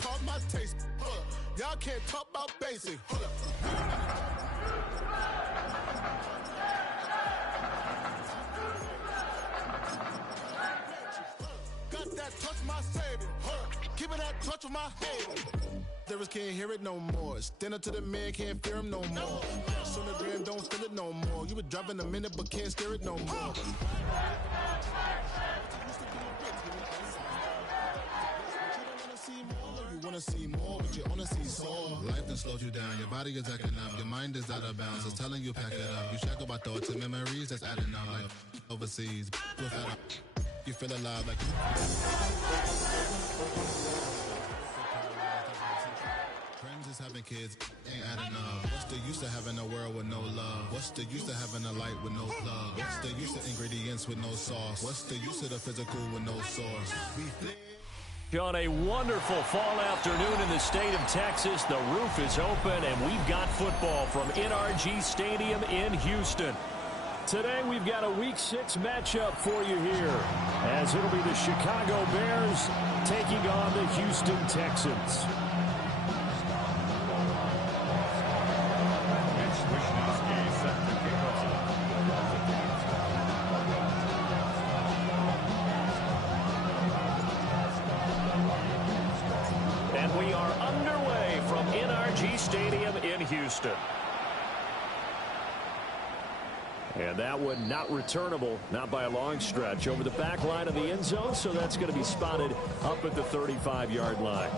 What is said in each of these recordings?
pump my taste. Y'all can't talk about basic. Got that touch my savior. Give it that touch of my head. There can't hear it no more. Stand up to the man, can't fear him no more. Sonogram don't feel it no more. You been driving a minute but can't steer it no more. You wanna see more, but you wanna see sore. Life done slowed you down, your body is acting up, your mind is out of bounds, it's telling you pack it up. You shackle by thoughts and memories that's adding up. Like overseas, you feel alive like friends is having kids, ain't adding up. What's the use of having a world with no love? What's the use of having a light with no plug? What's the use of ingredients with no sauce? What's the use of the physical with no source? On a wonderful fall afternoon in the state of Texas, the roof is open and we've got football from NRG Stadium in Houston. Today we've got a Week 6 matchup for you here, as it'll be the Chicago Bears taking on the Houston Texans. And we are underway from NRG Stadium in Houston. And that one not returnable, not by a long stretch, over the back line of the end zone, so that's going to be spotted up at the 35-yard line.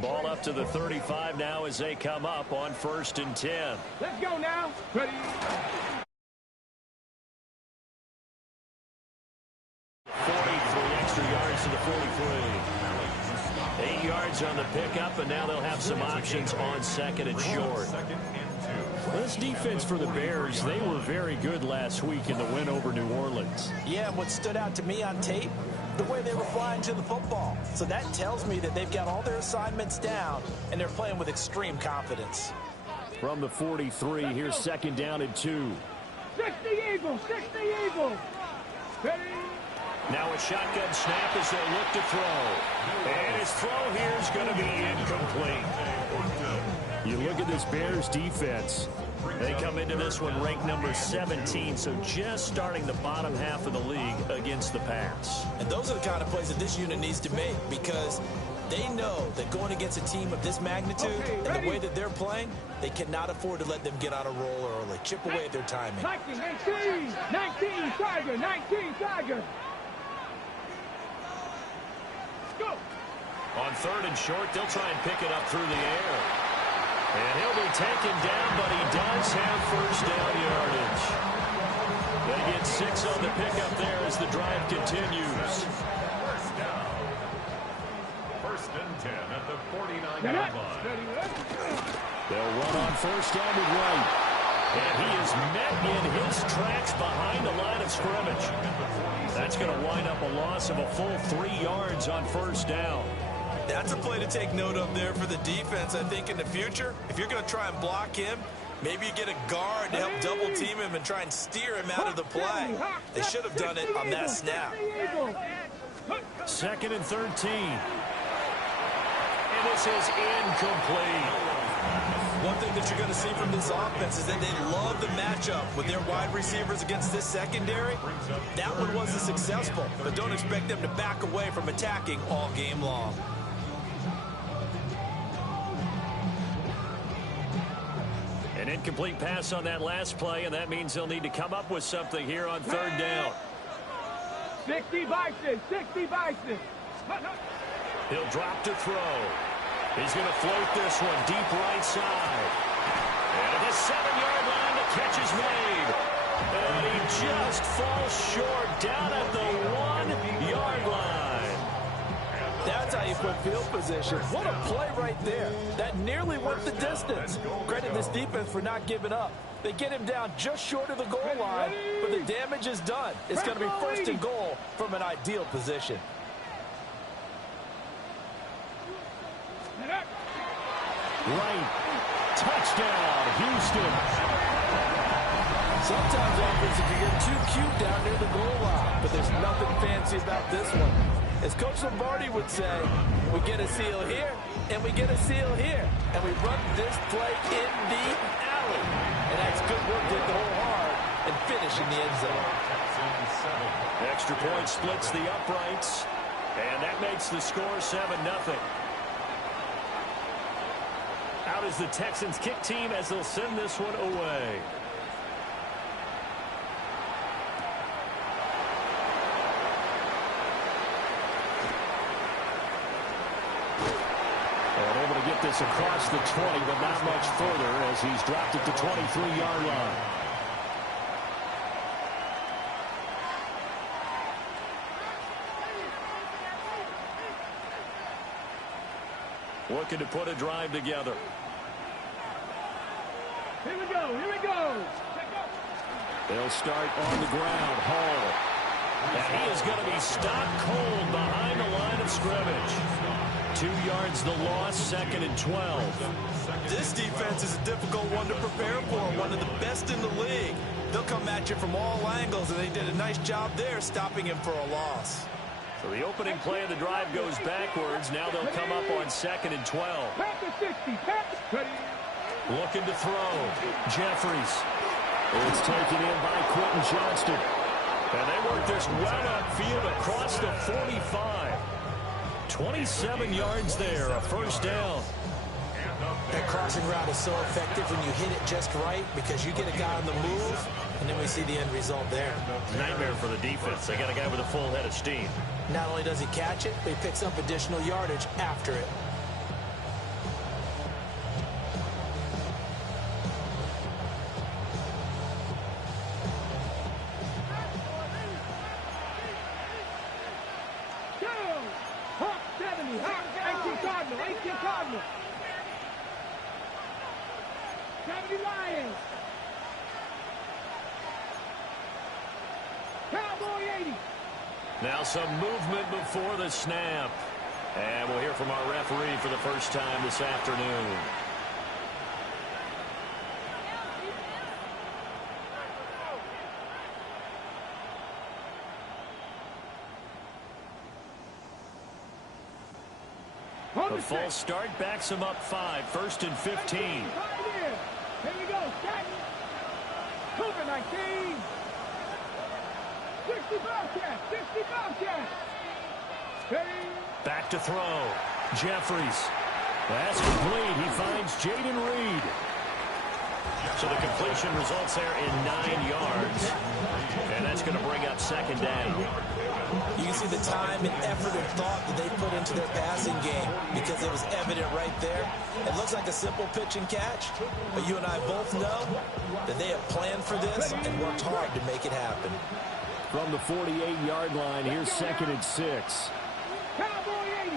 Ball up to the 35 now as they come up on 1st and 10. Let's go now. Ready. 43 extra yards to the 43. 8 yards on the pickup, and now they'll have some options on 2nd and short. This defense for the Bears, they were very good last week in the win over New Orleans. Yeah, and what stood out to me on tape, the way they were flying to the football. So that tells me that they've got all their assignments down, and they're playing with extreme confidence. From the 43, here's 2nd down and 2. 60 Eagles, 60 Eagles. Ready. Now a shotgun snap as they look to throw. And his throw here is going to be incomplete. You look at this Bears defense. They come into this one ranked number 17, so just starting the bottom half of the league against the pass. And those are the kind of plays that this unit needs to make, because they know that going against a team of this magnitude and the way that they're playing, they cannot afford to let them get on a roll early. Chip away at their timing. 19, 19, Tiger, 19, Tiger. Go. On 3rd and short, they'll try and pick it up through the air. And he'll be taken down, but he does have 1st down yardage. They get 6 on the pickup there as the drive continues. 1st down. 1st and 10 at the 49-yard line. They'll run on 1st down and right. And he is met in his tracks behind the line of scrimmage. That's going to wind up a loss of a full 3 yards on 1st down. That's a play to take note of there for the defense. I think in the future, if you're going to try and block him, maybe you get a guard to help double team him and try and steer him out of the play. They should have done it on that snap. 2nd and 13. And this is incomplete. One thing that you're going to see from this offense is that they love the matchup with their wide receivers against this secondary. That one wasn't successful, but don't expect them to back away from attacking all game long. An incomplete pass on that last play, and that means they'll need to come up with something here on 3rd down. 60 Bison, 60 Bison. He'll drop to throw. He's going to float this one deep right side. And at the 7-yard line, the catch is made. And he just falls short down at the 1-yard line. That's how you put field position. What a play right there. That nearly went the distance. Credit this defense for not giving up. They get him down just short of the goal line, but the damage is done. It's going to be 1st and goal from an ideal position. Right. Touchdown, Houston. Sometimes offenses can get too cute down near the goal line, but there's nothing fancy about this one. As Coach Lombardi would say, we get a seal here, and we get a seal here, and we run this play in the alley. And that's good work to hit the hole hard and finish in the end zone. Extra point splits the uprights, and that makes the score 7-0. Out is the Texans kick team as they'll send this one away. And able to get this across the 20, but not much further as he's dropped at the 23-yard line. Looking to put a drive together. Here we go. Here we go. They'll start on the ground. Hall. And he is going to be stopped cold behind the line of scrimmage. 2 yards the loss, 2nd and 12. This defense is a difficult one to prepare for, one of the best in the league. They'll come at you from all angles, and they did a nice job there stopping him for a loss. So the opening play of the drive goes backwards. Now they'll come up on 2nd and 12. Panther 60. Panther. Looking to throw. Jeffries. It's taken in by Quentin Johnston. And they work this well upfield across the 45. 27 yards there, a first down. That crossing route is so effective when you hit it just right because you get a guy on the move, and then we see the end result there. Nightmare for the defense. They got a guy with a full head of steam. Not only does he catch it, but he picks up additional yardage after it. Hawk 70. Hawk 18 Cardinal. 18 Cardinal. 70 Lions. Cowboy 80. Now some movement before the snap. And we'll hear from our referee for the first time this afternoon. A false start backs him up 5, 1st and 15. Here we go. Cougar 19. 60 Bobcats. 60 Bobcats. Back to throw. Jeffries. That's complete. He finds Jaden Reed. So the completion results there in 9 yards. And that's going to bring up 2nd down. You can see the time and effort and thought that they put into their passing game because it was evident right there. It looks like a simple pitch and catch, but you and I both know that they have planned for this and worked hard to make it happen. From the 48-yard line, here's 2nd and 6. Cowboy 80.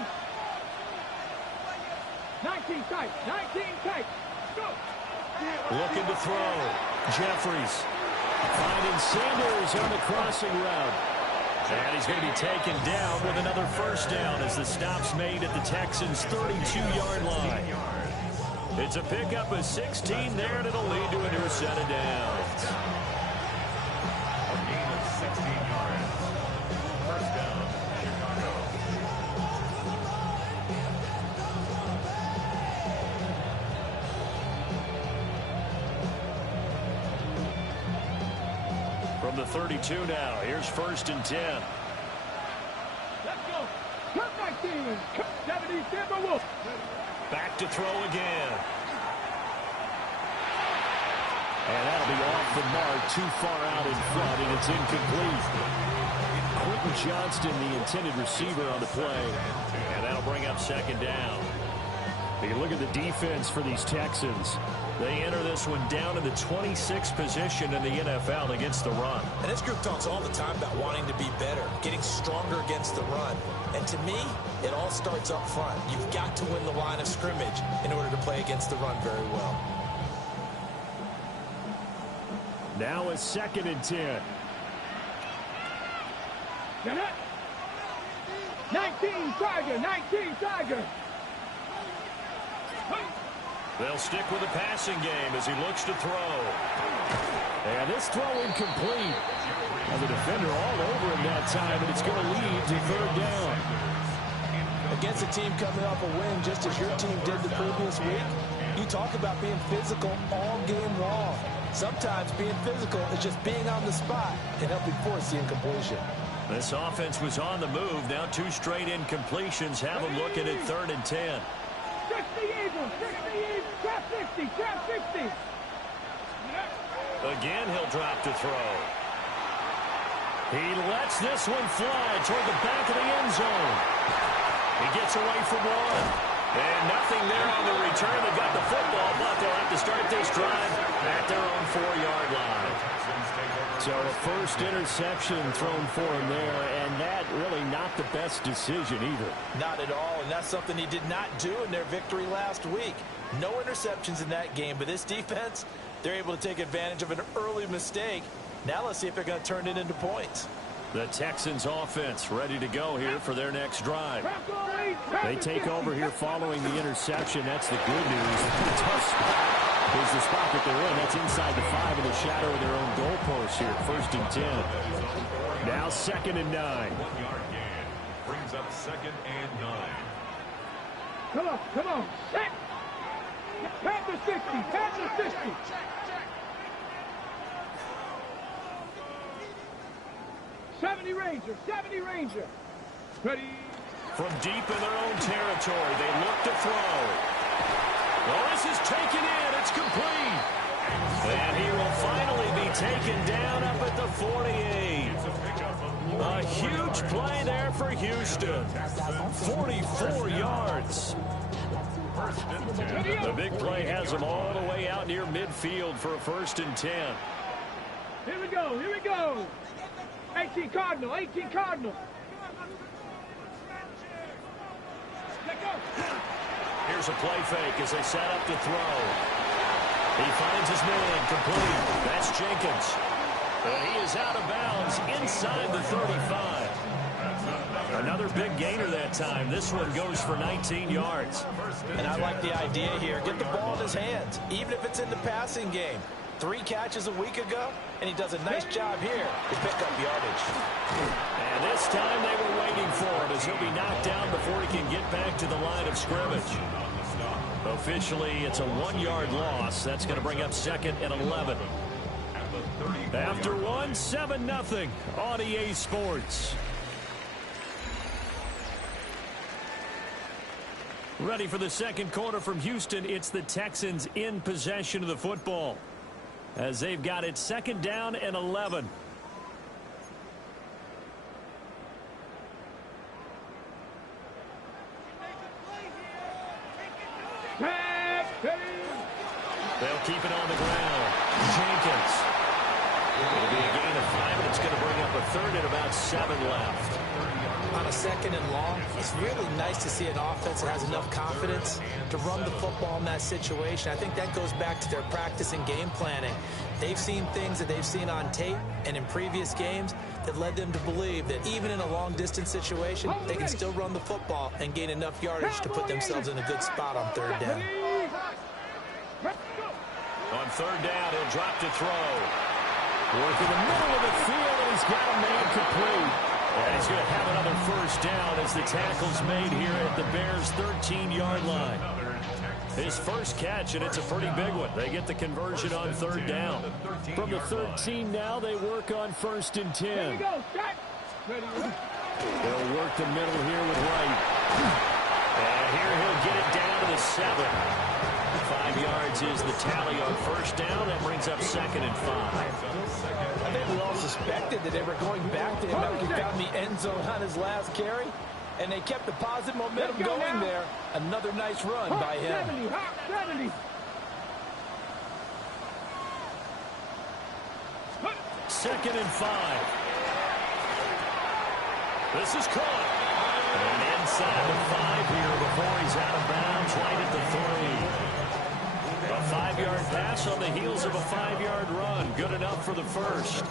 19 tight. 19 tight. Go. Looking to throw. Jeffries. Finding Sanders on the crossing route. And he's going to be taken down with another first down as the stop's made at the Texans' 32-yard line. It's a pickup of 16 there, and it'll lead to a new set of downs. A gain of 16 yards. First down, Chicago. From the 32 now, here's 1st and 10. Let's go. Cut 19. 70 Timberwolves. Back to throw again. And that'll be off the mark, too far out in front, and it's incomplete. Quentin Johnston, the intended receiver on the play. And that'll bring up 2nd down. You look at the defense for these Texans. They enter this one down in the 26th position in the NFL against the run. And this group talks all the time about wanting to be better, getting stronger against the run. And to me, it all starts up front. You've got to win the line of scrimmage in order to play against the run very well. Now a 2nd and 10. Get it. 19 Tiger. 19 Tiger. They'll stick with the passing game as he looks to throw. And this throw incomplete. And the defender all over him that time, and it's going to lead to third down. Against a team coming off a win just as your team did the previous week, you talk about being physical all game long. Sometimes being physical is just being on the spot and helping force the incompletion. This offense was on the move. Now 2 straight incompletions have them looking at 3rd and 10. 60 Eagles, 60 Eagles, trap 50, trap 50. Again, he'll drop to throw. He lets this one fly toward the back of the end zone. He gets away from one. And nothing there on the return. They got the football, but they'll have to start this drive at their own 4-yard line. So a first interception thrown for him there, and that really not the best decision either. Not at all, and that's something he did not do in their victory last week. No interceptions in that game, but this defense, they're able to take advantage of an early mistake. Now let's see if they're going to turn it into points. The Texans offense ready to go here for their next drive. They take over here following the interception. That's the good news. The tough spot is the spot that they're in. That's inside the 5 in the shadow of their own goalpost here. 1st and 10. Now 2nd and 9. 1-yard gain. Brings up 2nd and 9. Come on, set. Panther 60, Panther 60. Seventy Ranger. Ready. From deep in their own territory, they look to throw. Well, this is taken in. It's complete. And he will finally be taken down up at the 48. A huge play there for Houston. 44 yards. The big play has them all the way out near midfield for a 1st and 10. Here we go. 18 Cardinal. Here's a play fake as they set up to throw. He finds his man complete. That's Jenkins. He is out of bounds inside the 35. Another big gainer that time. This one goes for 19 yards. And I like the idea here. Get the ball in his hands, even if it's in the passing game. 3 catches a week ago, and he does a nice job here to pick up yardage. And this time they were waiting for him as he'll be knocked down before he can get back to the line of scrimmage. Officially, it's a 1-yard loss. That's going to bring up 2nd and 11. After 1, 7-0 on EA Sports. Ready for the second quarter from Houston. It's the Texans in possession of the football, as they've got it 2nd down and 11. They'll keep it on the ground. Jenkins. It'll be a gain of 5, and it's going to bring up a 3rd and about 7 left. On a 2nd and long, it's really nice to see an offense that has enough confidence to run the football in that situation. I think that goes back to their practice and game planning. They've seen things that they've seen on tape and in previous games that led them to believe that even in a long-distance situation, they can still run the football and gain enough yardage to put themselves in a good spot on 3rd down. On 3rd down, he'll drop to throw. Work in the middle of the field, and he's got a man complete. And he's going to have another 1st down as the tackle's made here at the Bears' 13-yard line. His first catch, and it's a pretty big one. They get the conversion on 3rd down. From the 13 now, they work on 1st and 10. They'll work the middle here with Wright. And here he'll get it down to the 7. 5 yards is the tally on 1st down. That brings up 2nd and 5. I think we all suspected that they were going back to him after he found the end zone on his last carry, and they kept the positive momentum going there. Another nice run by him. 70. 2nd and 5. This is caught. And inside the 5 here before he's out of bounds, right at the 3. A 5-yard pass on the heels of a 5-yard run. Good enough for the first.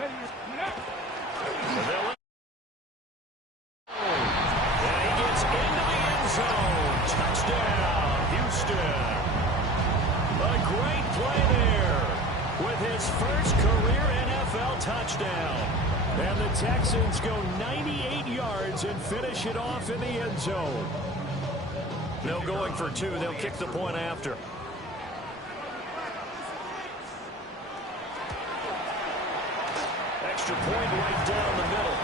And he gets into the end zone. Touchdown, Houston. A great play there with his first career NFL touchdown. And the Texans go 98 yards and finish it off in the end zone. No going for two. They'll kick the point after. Extra point right down the middle.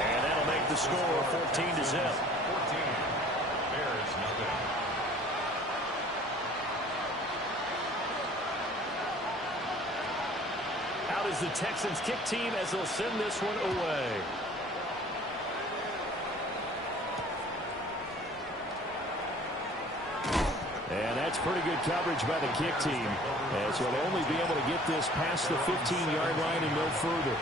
And that'll make the score 14-0. 14. Bears nothing. Out is the Texans kick team as they'll send this one away. And that's pretty good coverage by the kick team, as he'll only be able to get this past the 15-yard line and no further.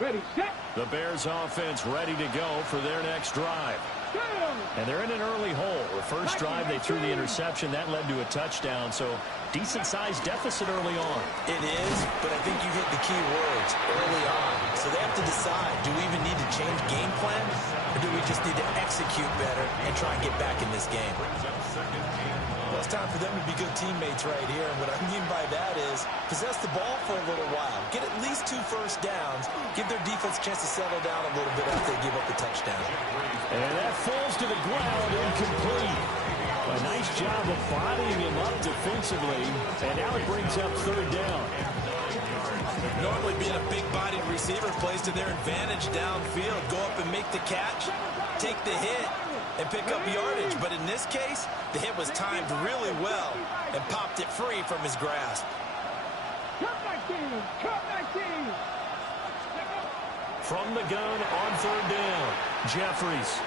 Ready, set. The Bears offense ready to go for their next drive. And they're in an early hole. The first drive, they threw the interception. That led to a touchdown, so decent-sized deficit early on. It is, but I think you hit the key words early on. So they have to decide, do we even need to change game plan, or do we just need to execute better and try and get back in this game? Well, it's time for them to be good teammates right here, and what I mean by that is possess the ball for a little while, get at least 2 first downs, give their defense a chance to settle down a little bit after they give up the touchdown. And that falls to the ground, incomplete. A nice job of bodying him up defensively, and now it brings up 3rd down. Normally being a big-bodied receiver plays to their advantage downfield. Go up and make the catch, take the hit, and pick up yardage. But in this case, the hit was timed really well and popped it free from his grasp. Cut 19. Cut 19. From the gun on 3rd down, Jeffries.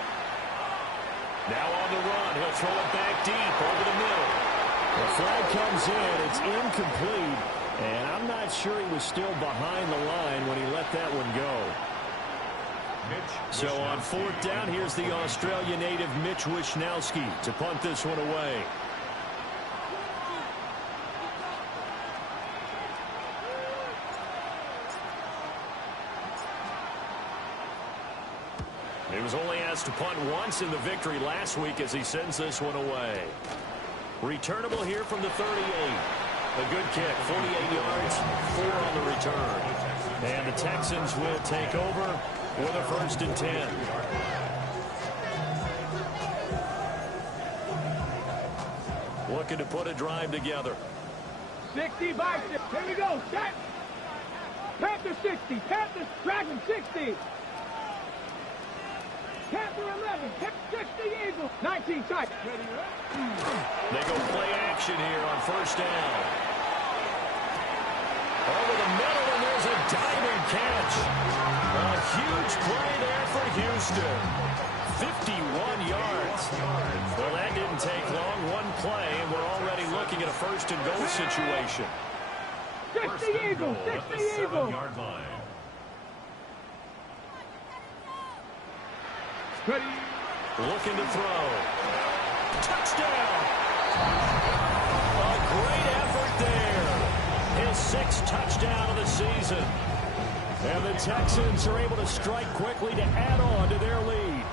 Now on the run, he'll throw it back deep over the middle. The flag comes in, it's incomplete, and I'm not sure he was still behind the line when he let that one go. So on 4th down, here's the Australia native Mitch Wishnowsky to punt this one away. He was only asked to punt once in the victory last week as he sends this one away. Returnable here from the 38. A good kick, 48 yards, 4 on the return. And the Texans will take over with a 1st and 10. Looking to put a drive together. 60 by 6. Here we go. Set. Panther 60. Panther Dragon 60. Panther 11. 60 Eagles. 19 tight. They go play action here on 1st down. Over the middle, and there's a diving catch. A huge play there for Houston. 51 yards. Well, that didn't take long. One play, and we're already looking at a 1st and goal situation. 60 Eagles. 60 Eagles. 7-yard line. Ready. Looking to throw. Touchdown! A great effort there. His 6th touchdown of the season. And the Texans are able to strike quickly to add on to their lead.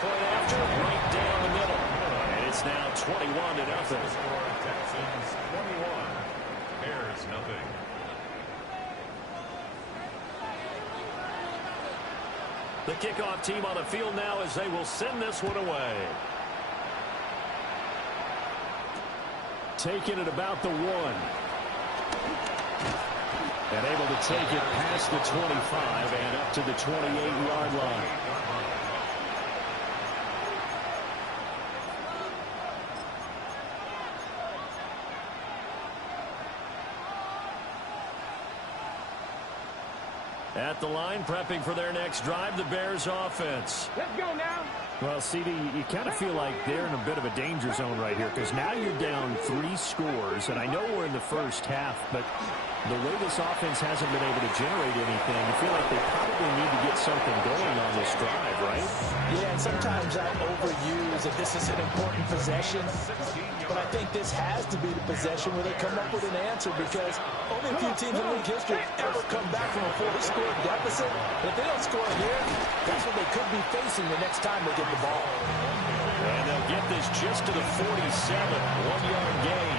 Point after, right down the middle. And it's now 21-0. Texans 21. Bears nothing. The kickoff team on the field now as they will send this one away. Taking it about the 1. And able to take it past the 25 and up to the 28-yard line. At the line, prepping for their next drive, the Bears offense. Let's go now. Well, CD, you kind of feel like they're in a bit of a danger zone right here because now you're down 3 scores, and I know we're in the first half, but the way this offense hasn't been able to generate anything, I feel like they probably need to get something going on this drive, right? Yeah, and sometimes I overuse that this is an important possession, but I think this has to be the possession where they come up with an answer because only a few teams in league history ever come back from a 4-score deficit. But if they don't score here, that's what they could be facing the next time they get the ball. And they'll get this just to the 47, 1-yard gain.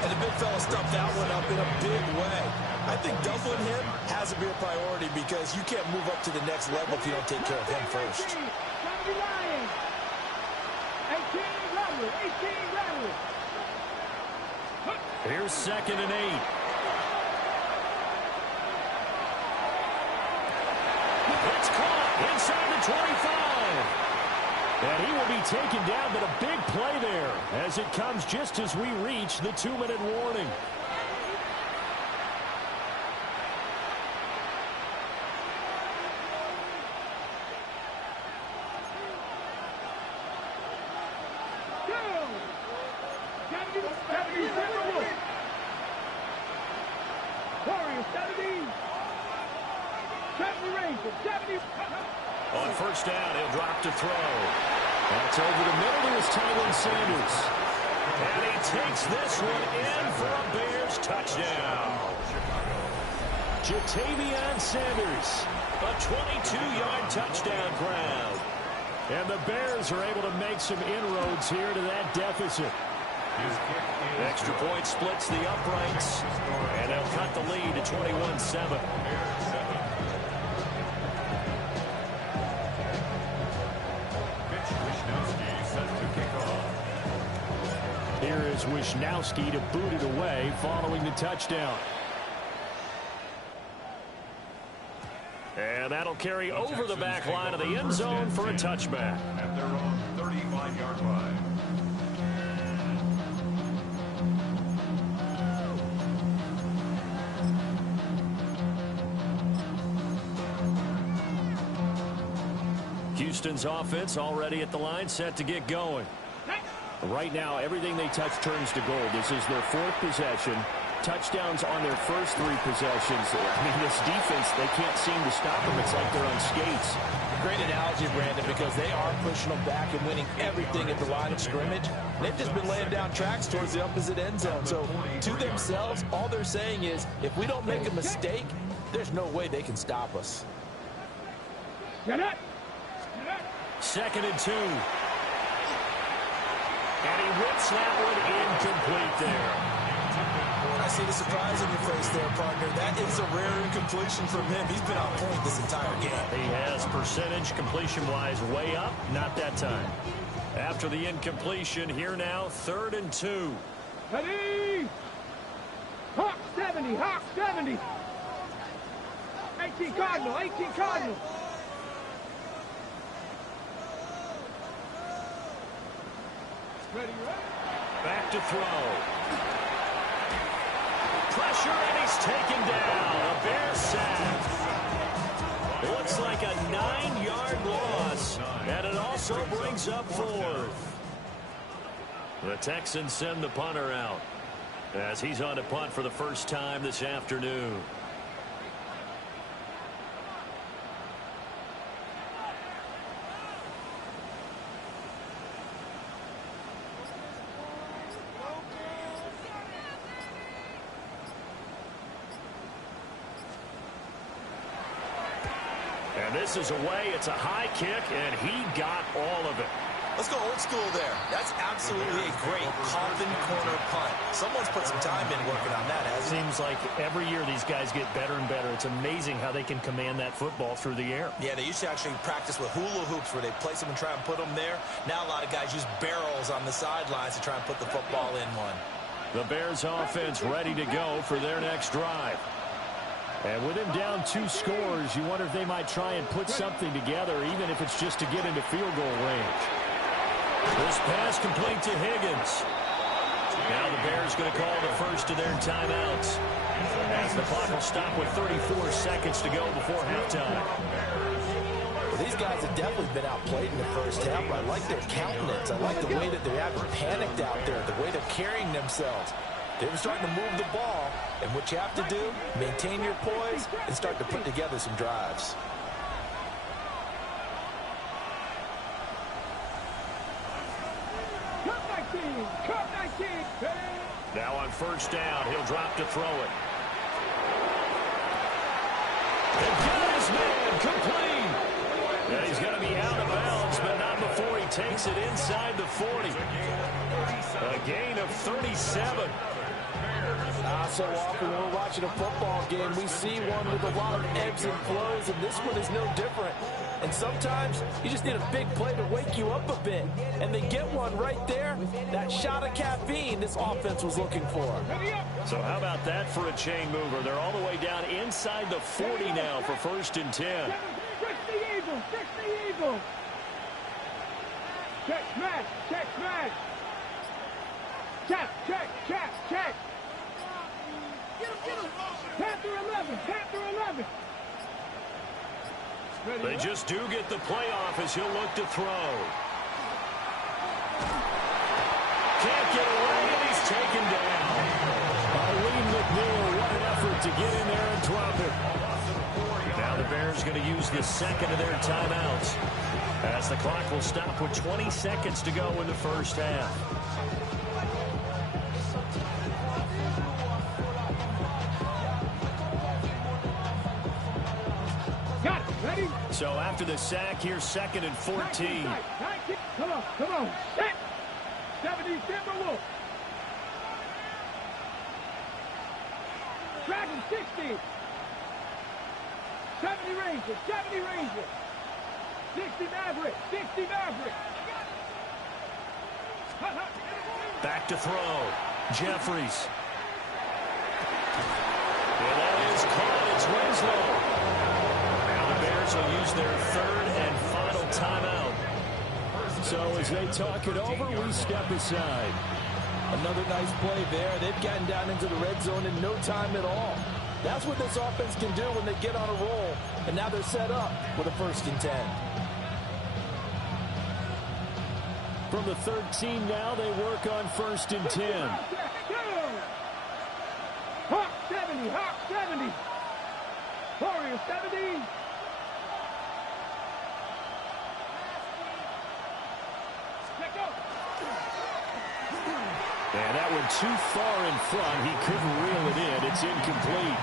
And the big fella stuffed that one up in a big way. I think doubling him has to be a priority because you can't move up to the next level if you don't take care of him first. 18 Rattler. Here's 2nd and 8. It's caught inside the 25. And he will be taken down, but a big play there as it comes just as we reach the 2-minute warning. On first down, he'll drop to throw. That's over the middle to his tight end, Sanders. And he takes this one in for a Bears touchdown. Ja'Tavion Sanders, a 22-yard touchdown crowd. And the Bears are able to make some inroads here to that deficit. Extra point splits the uprights, and they'll cut the lead to 21-7. Here is Wisnowski to boot it away following the touchdown. And that'll carry over the back line of the end zone for a touchback. At their own 35-yard line. Houston's offense already at the line, set to get going. Right now, everything they touch turns to gold. This is their 4th possession. Touchdowns on their first 3 possessions. I mean, this defense, they can't seem to stop them. It's like they're on skates. Great analogy, Brandon, because they are pushing them back and winning everything at the line of scrimmage. They've just been laying down tracks towards the opposite end zone. So, to themselves, all they're saying is, if we don't make a mistake, there's no way they can stop us. 2nd and 2. And he whips that one incomplete there. I see the surprise on your face there, partner. That is a rare incompletion from him. He's been on point this entire game. He has percentage completion-wise way up. Not that time. After the incompletion, here now, 3rd and 2. Ready? Hawk 70, Hawk 70. 18 Cardinal, 18 Cardinal. Ready, Back to throw. Pressure, and he's taken down. A Bear sack. Looks like a 9-yard loss, and it also brings up 4th. The Texans send the punter out as he's on to punt for the first time this afternoon. And this is away. It's a high kick, and he got all of it. Let's go old school there. That's absolutely a great coffin corner punt. Someone's put some time in working on that, hasn't Seems like every year these guys get better and better. It's amazing how they can command that football through the air. Yeah, they used to actually practice with hula hoops where they place them and try and put them there. Now a lot of guys use barrels on the sidelines to try and put the football in one. The Bears offense ready to go for their next drive. And with him down 2 scores, you wonder if they might try and put something together, even if it's just to get into field goal range. This pass complete to Higgins. Now the Bears going to call the first of their timeouts, as the clock will stop with 34 seconds to go before halftime. Well, these guys have definitely been outplayed in the first half, but I like their countenance. I like the way that they haven't panicked out there, the way they're carrying themselves. They're starting to move the ball, and what you have to do, maintain your poise and start to put together some drives. Now on first down, he'll drop to throw it. And got his man complete. And he's going to be out of bounds, but not before he takes it inside the 40. A gain of 37. So often when we're watching a football game, we see one with a lot of ebbs and flows, and this one is no different. And sometimes you just need a big play to wake you up a bit. And they get one right there, that shot of caffeine this offense was looking for. So how about that for a chain mover? They're all the way down inside the 40 now for first and 10. Fix the Eagles, fix the Eagles. Check, smash, check, smash. Check, check, check, check. Panther 11, Panther 11. They just do get the playoff as he'll look to throw. Can't get away, and he's taken down. Lee McNeil, what an effort to get in there and drop it. Now the Bears going to use the second of their timeouts, as the clock will stop with 20 seconds to go in the first half. Ready? So after the sack, here's second and 14. 19. Come on, come on. Set. 70 Timberwolves. Dragon 60. 70 Rangers, 70 Rangers. 60 Maverick, 60 Maverick. Back to throw. Jeffries. And that is caught. It's Winslow. Bears will use their third and final timeout. So as they talk it over, we step aside. Another nice play there. They've gotten down into the red zone in no time at all. That's what this offense can do when they get on a roll. And now they're set up with a first and 10. From the 13 now, they work on first and 10. Hawk 70, Hawk 70. Warrior 70. And that went too far in front. He couldn't reel it in. It's incomplete.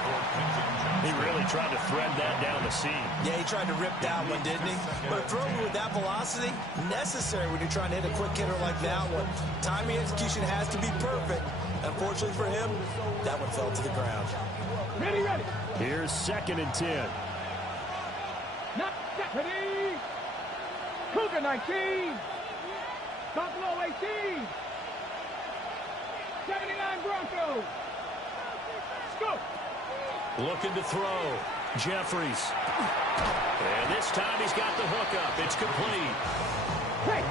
He really tried to thread that down the seam. Yeah, he tried to rip that one, didn't he? But a throw with that velocity, necessary when you're trying to hit a quick hitter like that one. Timing execution has to be perfect. Unfortunately for him, that one fell to the ground. Ready, ready. Here's second and 10. Not ready. Cougar 19. Buffalo 18. 79 Broncos. Let's go. Looking to throw. Jeffries. And this time he's got the hookup. It's complete. Hey.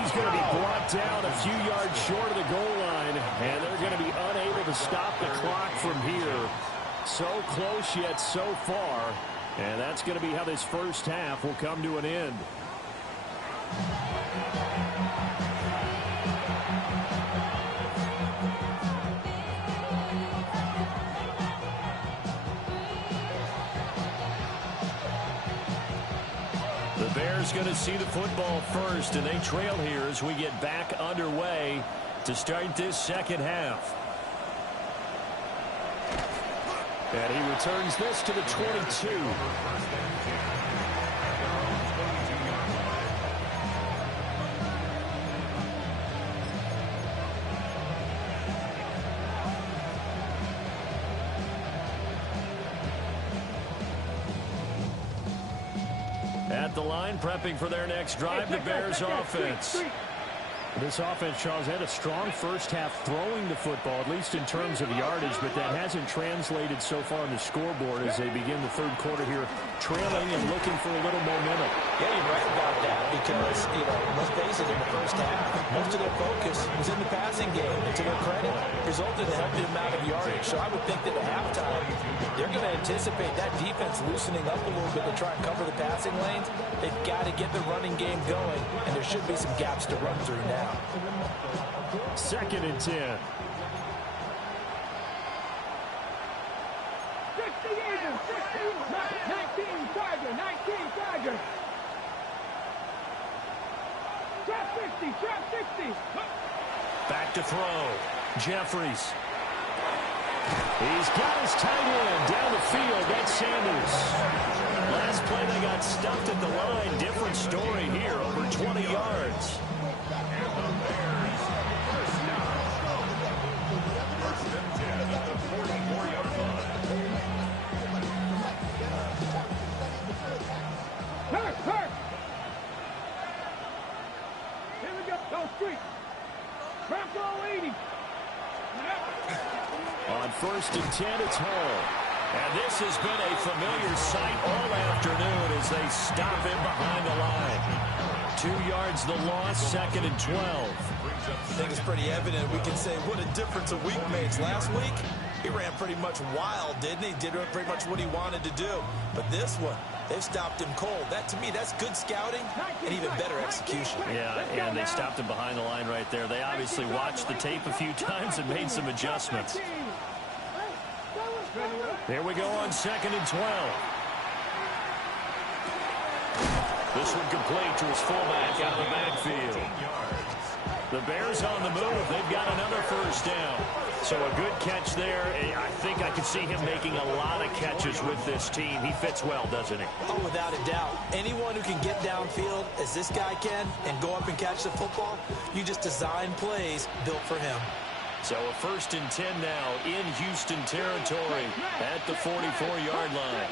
He's going to be brought down a few yards short of the goal line, and they're going to be unable to stop the clock from here. So close yet so far, and that's going to be how this first half will come to an end. The Bears going to see the football first, and they trail here as we get back underway to start this second half. And he returns this to the 22. At the line, prepping for their next drive, the Bears offense. This offense, Charles, had a strong first half throwing the football, at least in terms of yardage, but that hasn't translated so far on the scoreboard as they begin the third quarter here, trailing and looking for a little momentum. Yeah, you're right about that because, let's face it, in the first half, most of their focus was in the passing game. And to their credit, resulted in a healthy amount of yardage. So I would think that at halftime, they're going to anticipate that defense loosening up a little bit to try and cover the passing lanes. They've got to get the running game going, and there should be some gaps to run through now. 2nd and 10. 60 Eagles, 19 Tiger. Trap 60. Back to throw. Jeffries. He's got his tight end down the field. That's Sanders. Last play they got stuffed at the line. Different story here, over 20 yards. Hurt. Here we go. Go street. Bronco 80. On 1st and 10, it's Hall. And this has been a familiar sight all afternoon as they stop him behind the line. 2 yards the loss, 2nd and 12. I think it's pretty evident. We can say what a difference a week makes. Last week, he ran pretty much wild, didn't he? Did pretty much what he wanted to do. But this one, they've stopped him cold. That, to me, that's good scouting and even better execution. Yeah, and they stopped him behind the line right there. They obviously watched the tape a few times and made some adjustments. Here we go on 2nd and 12. This one complete to his fullback out of the backfield. The Bears on the move. They've got another first down. So a good catch there. I think I can see him making a lot of catches with this team. He fits well, doesn't he? Oh, without a doubt. Anyone who can get downfield, as this guy can, and go up and catch the football, you just design plays built for him. So a 1st and 10 now in Houston territory at the 44-yard line.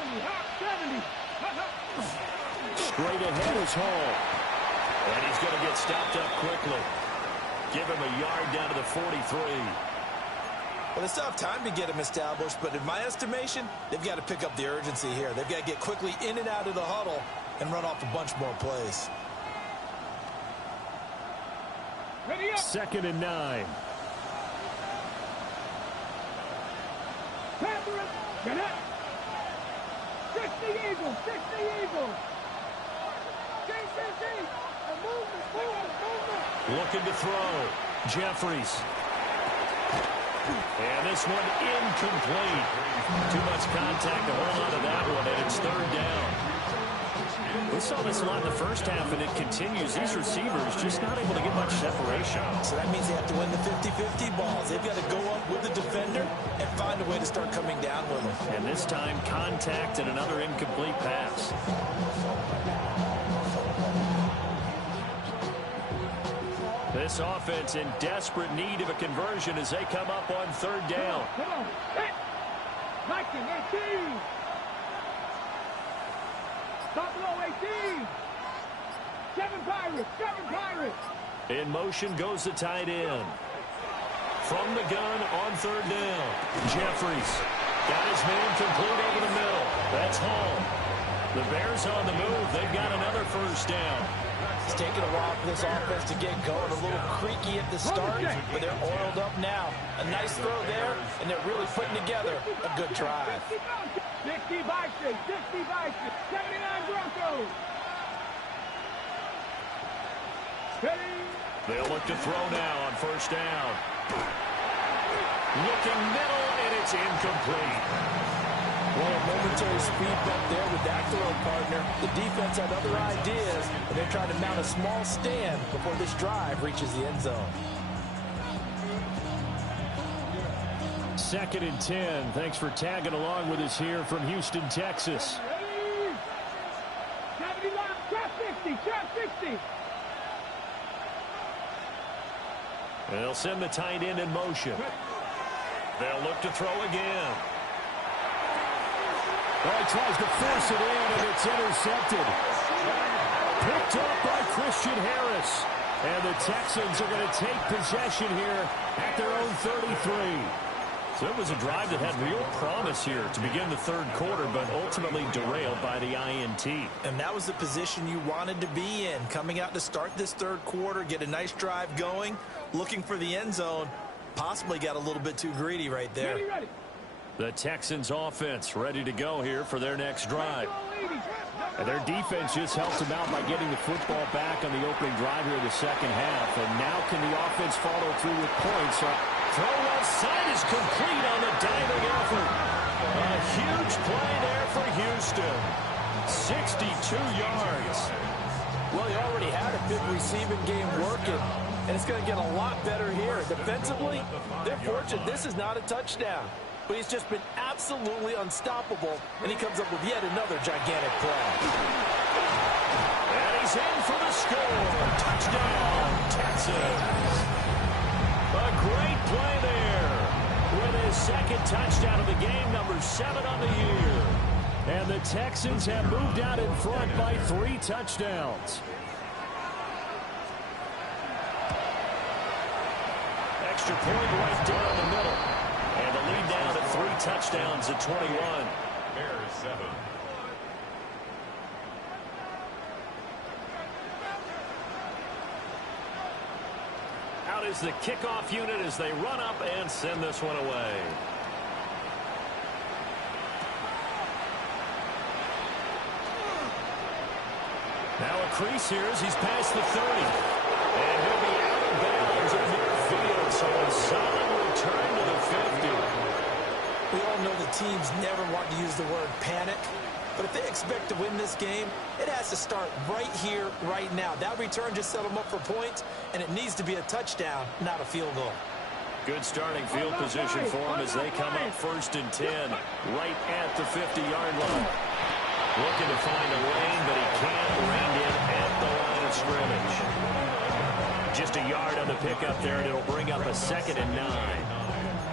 Straight ahead is Hall. And he's going to get stopped up quickly. Give him a yard down to the 43. Well, they still have time to get him established, but in my estimation, they've got to pick up the urgency here. They've got to get quickly in and out of the huddle and run off a bunch more plays. 2nd and 9. Gannett. 60 Eagles. Looking to throw. Jeffries. And this one incomplete. Too much contact to hold on to that one, and it's 3rd down. We saw this a lot in the first half, and it continues. These receivers just not able to get much separation. So that means they have to win the 50-50 balls. They've got to go up with the defender and find a way to start coming down with them. And this time, contact and another incomplete pass. This offense in desperate need of a conversion as they come up on 3rd down. Come on. Hit. 19, 18. Top low, 18. 7 Pirates. In motion goes the tight end. From the gun on 3rd down. Jeffries got his man complete over the middle. That's Hall. The Bears on the move. They've got another first down. It's taken a while for this offense to get going. A little creaky at the start, but they're oiled up now. A nice throw there, and they're really putting together a good drive. 60 Vikings, 79 Broncos. They'll look to throw now on 1st down. Looking middle, and it's incomplete. Well, a momentary speed bump there with that throw, partner. The defense had other ideas, and they're trying to mount a small stand before this drive reaches the end zone. 2nd and 10. Thanks for tagging along with us here from Houston, Texas. Trap 60. They'll send the tight end in motion. They'll look to throw again. Oh, he tries to force it in, and it's intercepted. Picked up by Christian Harris. And the Texans are going to take possession here at their own 33. So it was a drive that had real promise here to begin the third quarter, but ultimately derailed by the INT. And that was the position you wanted to be in, coming out to start this third quarter, get a nice drive going, looking for the end zone. Possibly got a little bit too greedy right there. Ready. The Texans offense ready to go here for their next drive. And their defense just helped them out by getting the football back on the opening drive here in the second half. And now can the offense follow through with points? Throw left side is complete on the diving effort. A huge play there for Houston. 62 yards. Well, he already had a big receiving game working, and it's going to get a lot better here. Defensively, they're fortunate this is not a touchdown. But he's just been absolutely unstoppable, and he comes up with yet another gigantic play. And he's in for the score. Touchdown, Texans. A great play there with his second touchdown of the game, number 7 on the year. And the Texans have moved out in front by 3 touchdowns. Extra point right down the middle. And the lead down to 3 touchdowns at 21. Bears 7. Out is the kickoff unit as they run up and send this one away. Now a crease here as he's past the 30. And he'll be out of bounds at midfield. So a solid return to the 50. We all know the teams never want to use the word panic. But if they expect to win this game, it has to start right here, right now. That return just set them up for points, and it needs to be a touchdown, not a field goal. Good starting field position for them as they come up 1st and 10, right at the 50-yard line. Looking to find a lane, but he can't. Reined in at the line of scrimmage. Just a yard on the pickup there, and it'll bring up a 2nd and 9.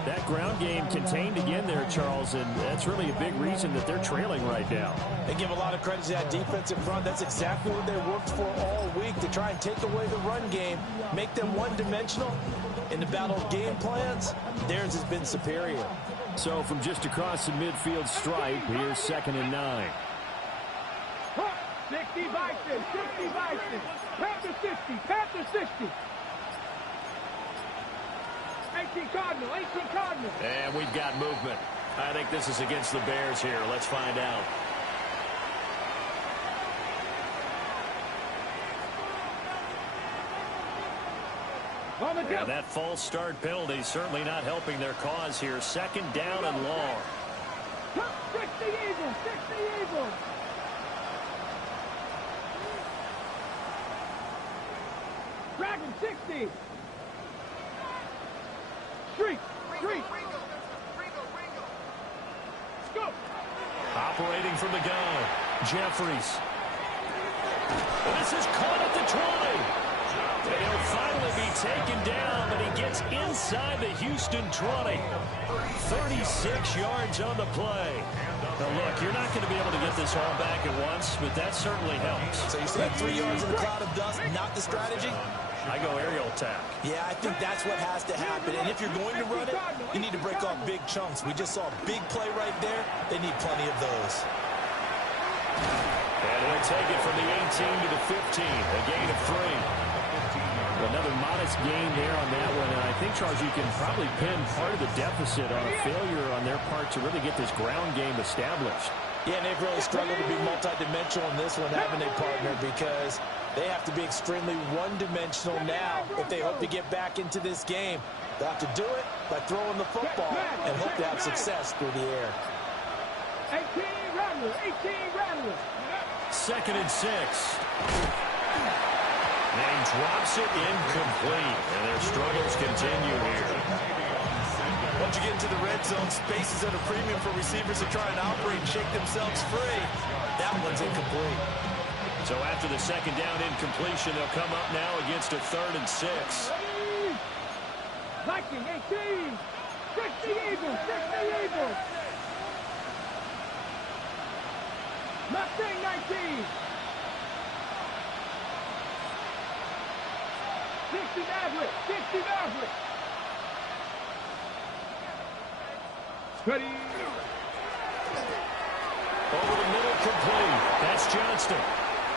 That ground game contained again there, Charles, and that's really a big reason that they're trailing right now. They give a lot of credit to that defensive front. That's exactly what they worked for all week, to try and take away the run game, make them one-dimensional. In the battle of game plans, theirs has been superior. So from just across the midfield stripe, here's 2nd and 9. 60 Vikings, 60 Vikings. Panther 60, Panther 60. 18 Cardinal, 18 Cardinal. And we've got movement. I think this is against the Bears here. Let's find out. Yeah, that false start penalty certainly not helping their cause here. 2nd down and long. 60 Eagles, 60 Eagles. Dragon 60. Street. Scope. Operating from the gun. Jeffries. This is caught at the 20. And he'll finally be taken down, but he gets inside the Houston 20. 36 yards on the play. Now, look, you're not going to be able to get this all back at once, but that certainly helps. So you're saying 3 yards in a cloud of dust, not the strategy? I go aerial attack. Yeah, I think that's what has to happen. And if you're going to run it, you need to break off big chunks. We just saw a big play right there. They need plenty of those. And he'll take it from the 18 to the 15, a gain of 3. Another modest gain there on that one, and I think, Charles, you can probably pin part of the deficit on a failure on their part to really get this ground game established. Yeah, and they've really struggled to be multidimensional in this one, haven't they, partner? Because they have to be extremely one-dimensional now if they hope to get back into this game. They have to do it by throwing the football and hope to have success through the air. 18 Rattler, 18 Rattler. 2nd and 6. And he drops it incomplete, and their struggles continue here. Once you get into the red zone, space is at a premium for receivers to try and operate and shake themselves free. That one's incomplete. So after the 2nd down incompletion, they'll come up now against a 3rd and 6. Viking 18. 60 Eagles, 60 Eagles. Mustang 19. 60 Maverick. 60 Maverick. Ready. Over the middle, complete. That's Johnston.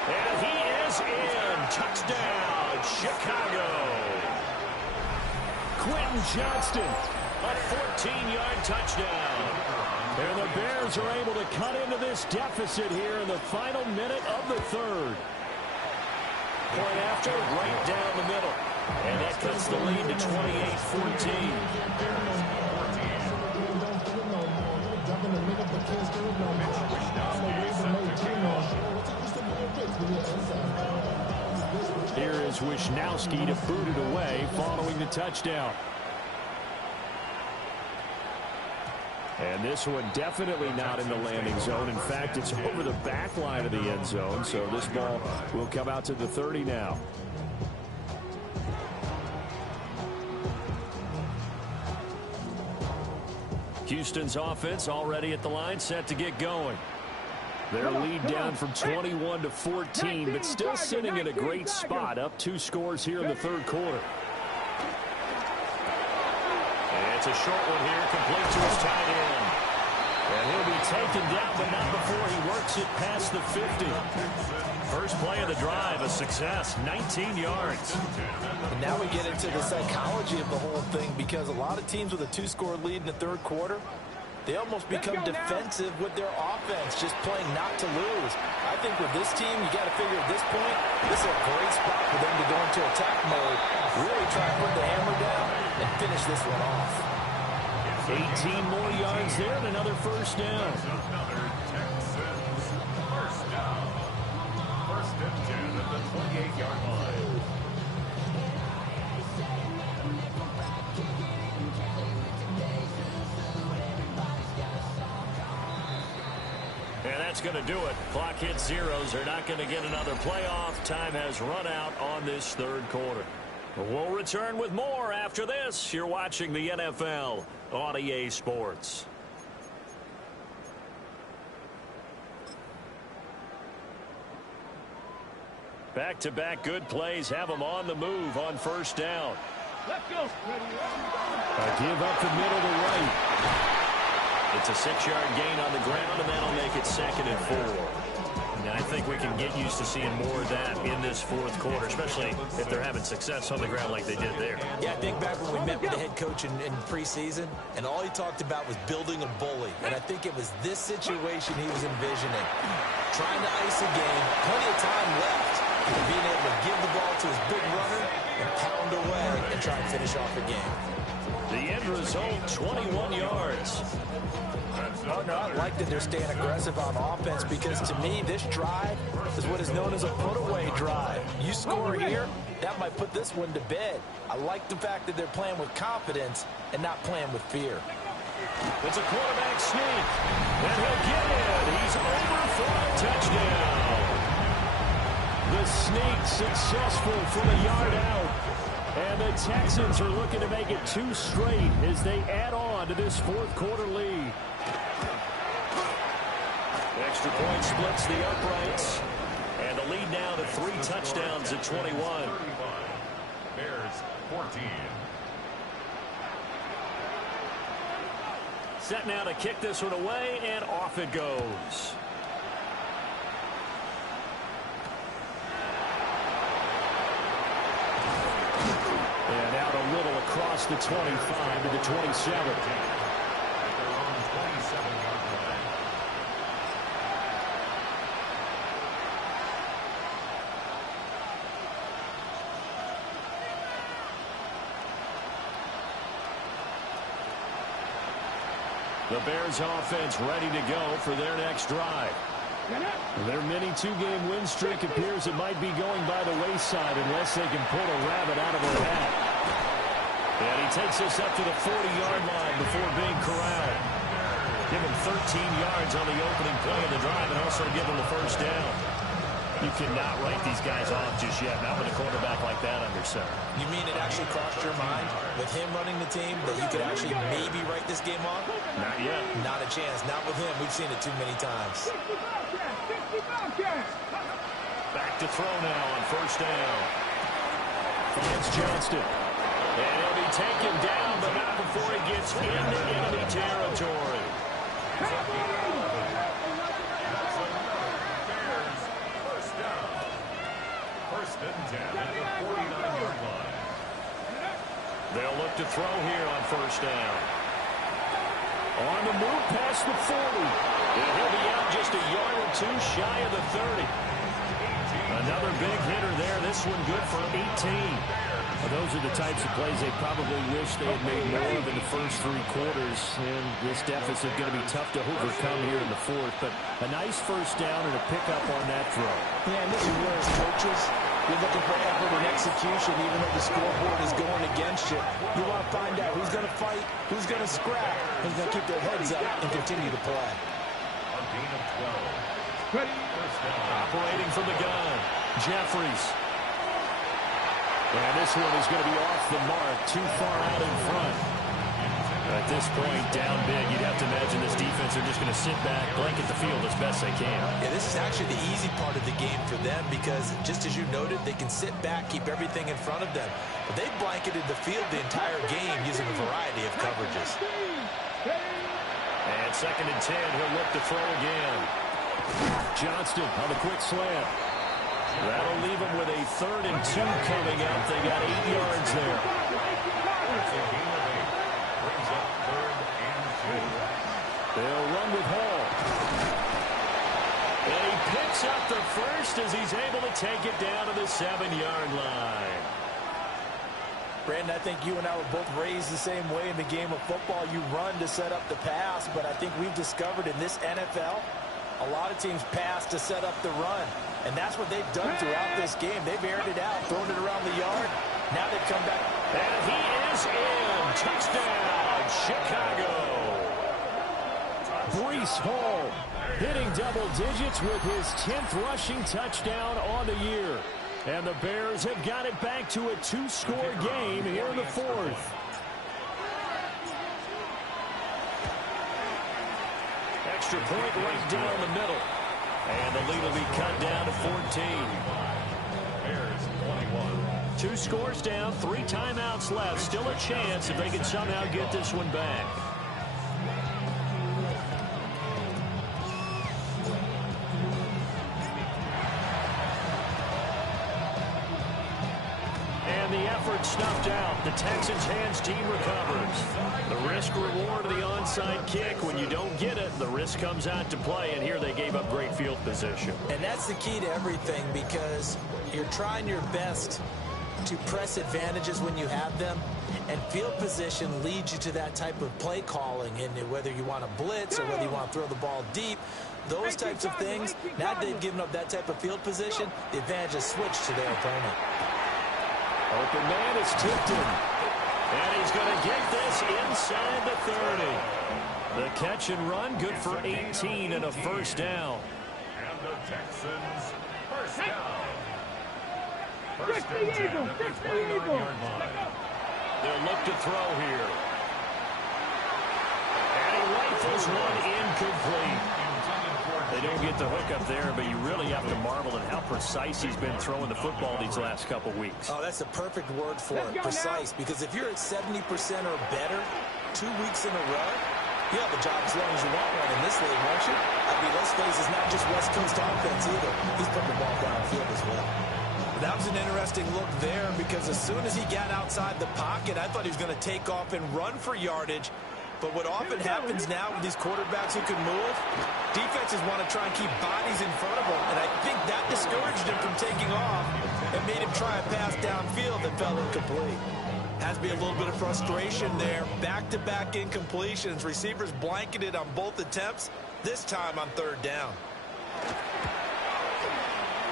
And he is in. Touchdown, Chicago. Quentin Johnston, a 14-yard touchdown. And the Bears are able to cut into this deficit here in the final minute of the third. Point after, right down the middle. And that cuts the lead to 28-14. Here is Wisnowski to boot it away following the touchdown. And this one definitely not in the landing zone. In fact, it's over the back line of the end zone. So this ball will come out to the 30 now. Houston's offense already at the line, set to get going. Their lead down from 21 to 14, but still sitting in a great spot, up 2 scores here in the third quarter. And it's a short one here, complete to his tight end. And he'll be taken down, but not before he works it past the 50. First play of the drive, a success, 19 yards. And now we get into the psychology of the whole thing, because a lot of teams with a 2-score lead in the third quarter, they almost become defensive with their offense, just playing not to lose. I think with this team, you got to figure at this point, this is a great spot for them to go into attack mode, really try to put the hammer down and finish this one off. 18 more yards there and another first down. First and 10 at the 28-yard line. And that's going to do it. Clock hits zeros. They're not going to get another playoff. Time has run out on this third quarter. We'll return with more after this. You're watching the NFL on EA Sports. Back-to-back good plays have them on the move on first down. Let's go. A give up the middle to right. It's a 6-yard gain on the ground, and that'll make it 2nd and 4. And I think we can get used to seeing more of that in this fourth quarter, especially if they're having success on the ground like they did there. Yeah, I think back when we met with the head coach in preseason, and all he talked about was building a bully. And I think it was this situation he was envisioning. Trying to ice a game, plenty of time left, and being able to give the ball to his big runner and pound away and try and finish off the game. The end result, 21 yards. Partner, I like that they're staying aggressive on offense, because to me, this drive is what is known as a put-away drive. You score here, that might put this one to bed. I like the fact that they're playing with confidence and not playing with fear. It's a quarterback sneak, and he'll get it. He's over for a touchdown. The sneak successful from a yard out. And the Texans are looking to make it 2 straight as they add on to this fourth quarter lead. Extra point splits the uprights. And the lead now to 3 touchdowns at 21. Bears 14. Set now to kick this one away, and off it goes. And out a little across the 25 to the 27. The Bears offense ready to go for their next drive. Their mini 2-game win streak appears it might be going by the wayside unless they can pull a rabbit out of their hat. And he takes us up to the 40-yard line before being corralled. Give him 13 yards on the opening play of the drive and also give him the first down. You cannot write these guys off just yet, not with a quarterback like that under center. You mean it actually crossed your mind with him running the team that you could actually maybe write this game off? Not yet. Not a chance. Not with him. We've seen it too many times. Back to throw now on first down. Finds Johnston. And he'll be taken down, but not before he gets into enemy territory. First down. First and 10 at the 49-yard line. They'll look to throw here on first down. On the move past the 40. And he'll be out just a yard or two shy of the 30. Another big hitter there. This one good for 18. Well, those are the types of plays they probably wish they had made more of in the first three quarters. And this deficit is going to be tough to overcome here in the fourth. But a nice first down and a pickup on that throw. Yeah, and this is where as coaches, you're looking for effort and execution, even though the scoreboard is going against you. You want to find out who's going to fight, who's going to scrap, who's going to keep their heads up and continue to play. A gain of 12. First down. Operating from the gun, Jeffries. And this one is going to be off the mark, too far out in front. At this point, down big, you'd have to imagine this defense are just going to sit back, blanket the field as best they can. Yeah, this is actually the easy part of the game for them because, just as you noted, they can sit back, keep everything in front of them. But they've blanketed the field the entire game using a variety of coverages. And second and 10, he'll look to throw again. Johnston on the quick slant. That'll leave them with a 3rd and 2 coming up. They got 8 yards there. That's a gain of 8. Brings up 3rd and 2. They'll run with Hall. And he picks up the first as he's able to take it down to the 7-yard line. Brandon, I think you and I were both raised the same way in the game of football. You run to set up the pass, but I think we've discovered in this NFL, a lot of teams pass to set up the run. And that's what they've done throughout this game. They've aired it out, thrown it around the yard. Now they've come back. And he is in. Touchdown, Chicago. Breece Hall hitting double digits with his 10th rushing touchdown on the year. And the Bears have got it back to a 2-score game here in the fourth. Extra point right down the middle. And the lead will be cut down to 14. Bears 21. 2 scores down, 3 timeouts left. Still a chance if they can somehow get this one back. And the effort snuffed out. The Texans' hands team recovers. The risk-reward of the onside kick. When you don't get it, the risk comes out to play, and here they gave up great field position. And that's the key to everything because you're trying your best to press advantages when you have them, and field position leads you to that type of play calling, and whether you want to blitz or whether you want to throw the ball deep, those types of things. Now they've given up that type of field position, the advantage is switched to their opponent. Open man is Tipton. And he's going to get this inside the 30. The catch and run, good for 18 and a first down. And the Texans first down. Fix the eagle! Fix the eagle! They'll look to throw here. And he rifles one incomplete. They don't get the hook up there, but you really have to marvel at how precise he's been throwing the football these last couple weeks. Oh, that's the perfect word for it, precise, because if you're at 70% or better 2 weeks in a row, you have a job as long as you want one in this league, won't you? I mean, let's face it, it's not just West Coast offense either. He's putting the ball downfield as well. That was an interesting look there because as soon as he got outside the pocket, I thought he was going to take off and run for yardage. But what often happens now with these quarterbacks who can move, defenses want to try and keep bodies in front of them. And I think that discouraged him from taking off and made him try a pass downfield that fell incomplete. Has to be a little bit of frustration there. Back-to-back incompletions. Receivers blanketed on both attempts, this time on 3rd down.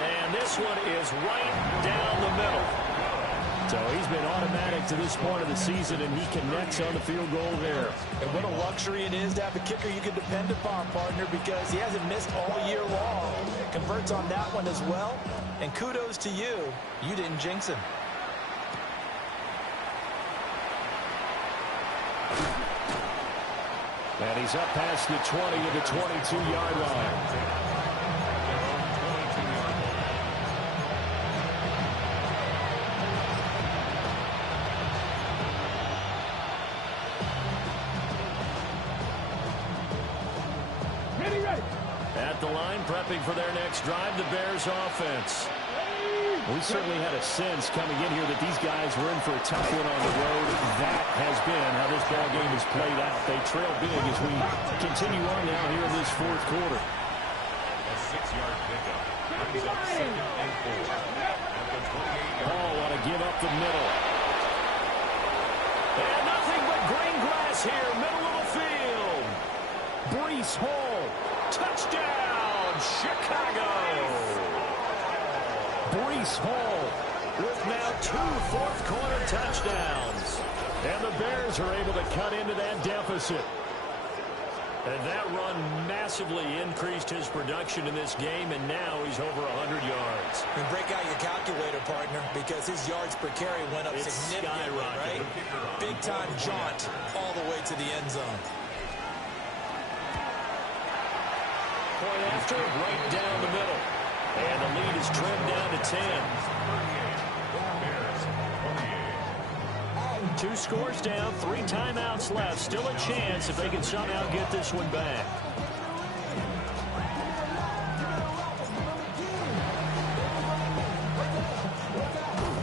And this one is right down the middle. So he's been automatic to this point of the season, and he connects on the field goal there. And what a luxury it is to have a kicker you can depend upon, partner, because he hasn't missed all year long. Converts on that one as well. And kudos to you. You didn't jinx him. And he's up past the 20 to the 22-yard line. At the line, prepping for their next drive, the Bears offense. We certainly had a sense coming in here that these guys were in for a tough one on the road. That has been how this ball game has played out. They trail big as we continue on now here in this fourth quarter. A 6-yard pickup. Brings up 2nd and 4 at the 28. Hall want to give up the middle. And nothing but green grass here, middle of the field. Breece Hall, touchdown, Chicago. Breece Hall with now 2 fourth-quarter touchdowns. And the Bears are able to cut into that deficit. And that run massively increased his production in this game, and now he's over 100 yards. And break out your calculator, partner, because his yards per carry went up significantly, right? Big-time jaunt all the way to the end zone. Point after, right down the middle. And the lead is trimmed down to 10. 2 scores down, 3 timeouts left. Still a chance if they can somehow get this one back.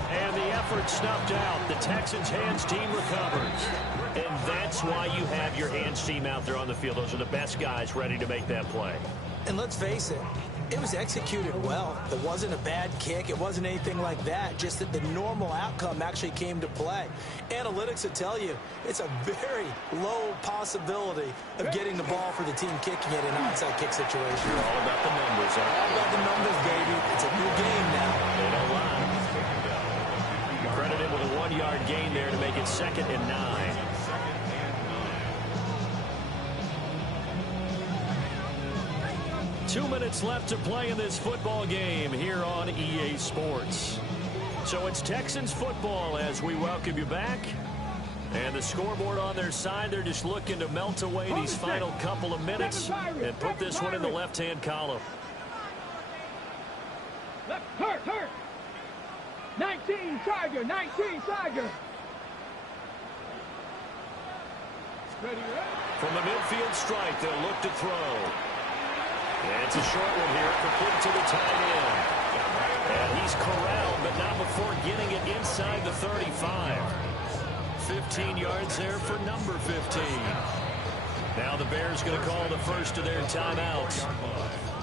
And the effort snuffed out. The Texans' hands team recovers. And that's why you have your hands team out there on the field. Those are the best guys ready to make that play. And let's face it, it was executed well. It wasn't a bad kick. It wasn't anything like that. Just that the normal outcome actually came to play. Analytics will tell you it's a very low possibility of getting the ball for the team kicking it in an onside kick situation. All about the numbers. All about the numbers, baby. It's a new game now. They don't lie. Credited with a 1-yard gain there to make it 2nd and 9. Two minutes left to play in this football game here on EA Sports. So it's Texans football as we welcome you back. And the scoreboard on their side, they're just looking to melt away these final couple of minutes and put this one in the left-hand column. Left, hurt. 19, Tiger, 19, Tiger. Ready. From the midfield strike, they'll look to throw. And it's a short one here, complete to the tight end. And he's corralled, but not before getting it inside the 35. 15 yards there for number 15. Now the Bears going to call the first of their timeouts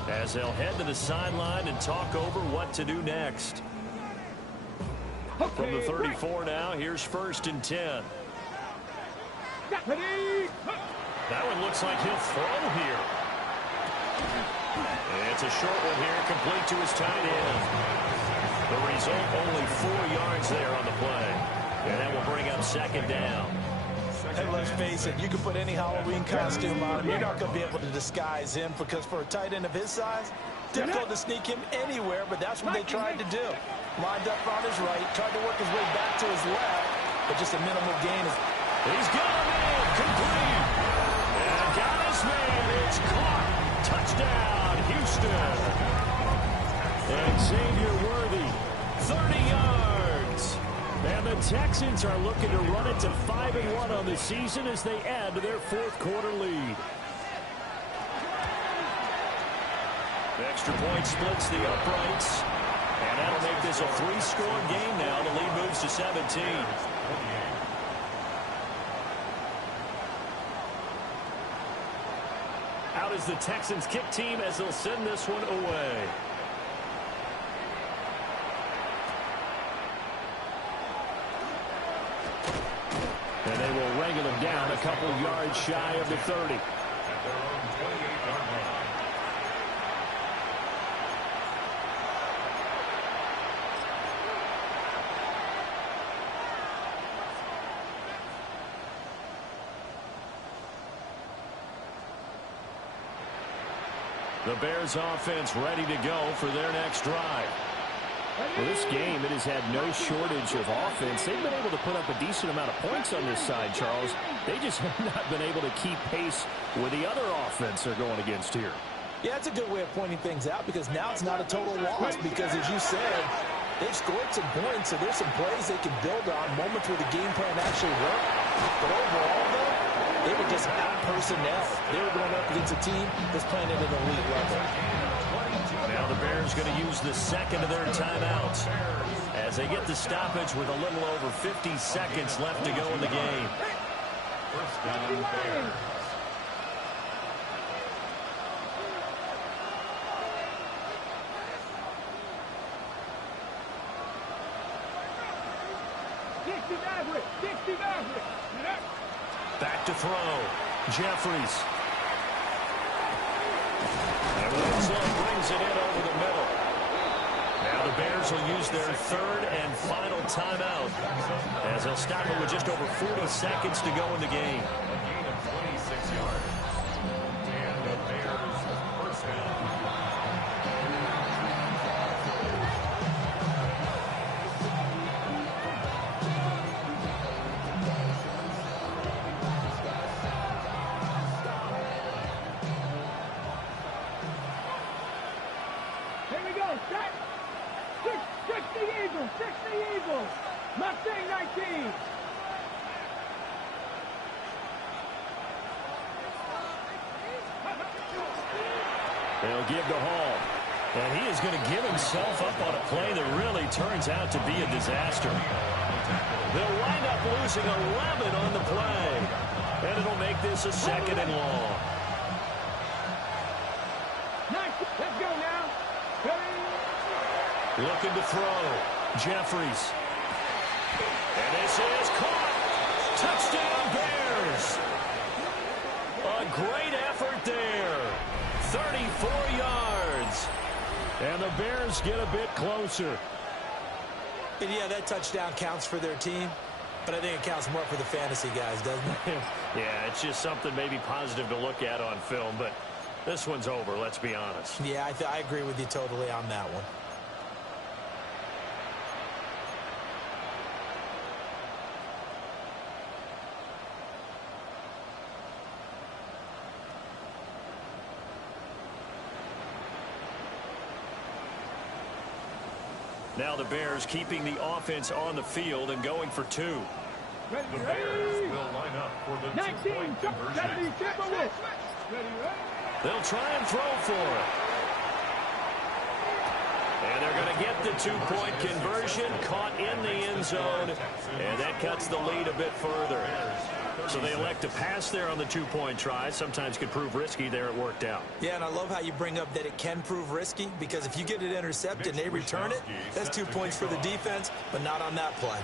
as they'll head to the sideline and talk over what to do next. From the 34 now, here's 1st and 10. That one looks like he'll throw here. And it's a short one here, complete to his tight end. The result, only 4 yards there on the play. And that will bring up 2nd down. Hey, let's face it, you can put any Halloween costume on him. You're not going to be able to disguise him because for a tight end of his size, difficult to sneak him anywhere, but that's what they tried to do. Lined up on his right, tried to work his way back to his left, but just a minimal gain. He's got him in, complete. And got his man, it's caught. Touchdown, Houston. And Xavier Worthy, 30 yards. And the Texans are looking to run it to 5-1 on the season as they add to their 4th quarter lead. The extra point splits the uprights. And that'll make this a 3-score game now. The lead moves to 17. Out is the Texans kick team as they'll send this one away. And they will wrangle him down a couple yards shy of the 30. At their own 28-yard line. The Bears offense ready to go for their next drive. Well, this game, it has had no shortage of offense. They've been able to put up a decent amount of points on this side, Charles. They just have not been able to keep pace with the other offense they're going against here. Yeah, it's a good way of pointing things out because now it's not a total loss because, as you said, they've scored some points, so there's some plays they can build on, moments where the game plan actually worked. But overall, though, They were just out-personnel. They were going up against a team that's playing at an elite level. Now the Bears going to use the second of their timeouts as they get the stoppage with a little over 50 seconds left to go in the game. First down, Bears. Back to throw. Jeffries. And Winslow brings it in over the middle. Now the Bears will use their third and final timeout as they'll stop it with just over 40 seconds to go in the game. A gain of 26 yards. And the Bears first down. Mustang 19. They'll give to Hall. And he is going to give himself up on a play that really turns out to be a disaster. They'll wind up losing 11 on the play. And it'll make this a second and long. Let's go now. Looking to throw. Jeffries. And this is caught. Touchdown Bears. A great effort there. 34 yards. And the Bears get a bit closer. And yeah, that touchdown counts for their team, but I think it counts more for the fantasy guys, doesn't it? Yeah, it's just something maybe positive to look at on film, but this one's over, let's be honest. Yeah, I agree with you totally on that one. Now the Bears keeping the offense on the field and going for two. The Bears will line up for the 2-point conversion. They'll try and throw for it. And they're going to get the two-point conversion, caught in the end zone, and that cuts the lead a bit further. So they elect to pass there on the two-point try. Sometimes could prove risky. There it worked out. Yeah, and I love how you bring up that it can prove risky, because if you get it intercepted and they return it, that's 2 points for the defense, but not on that play.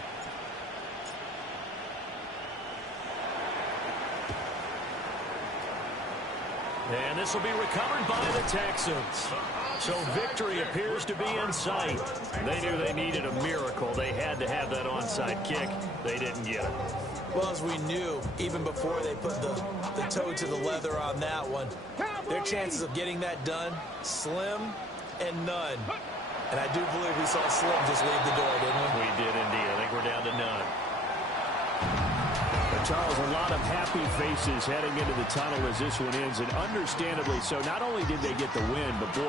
And this will be recovered by the Texans. So victory appears to be in sight. They knew they needed a miracle. They had to have that onside kick. They didn't get it. Well, as we knew, even before they put the toe to the leather on that one, their chances of getting that done, slim and none. And I do believe we saw Slim just leave the door, didn't we? We did indeed. I think we're down to none. But Charles, a lot of happy faces heading into the tunnel as this one ends, and understandably so. Not only did they get the win, but boy,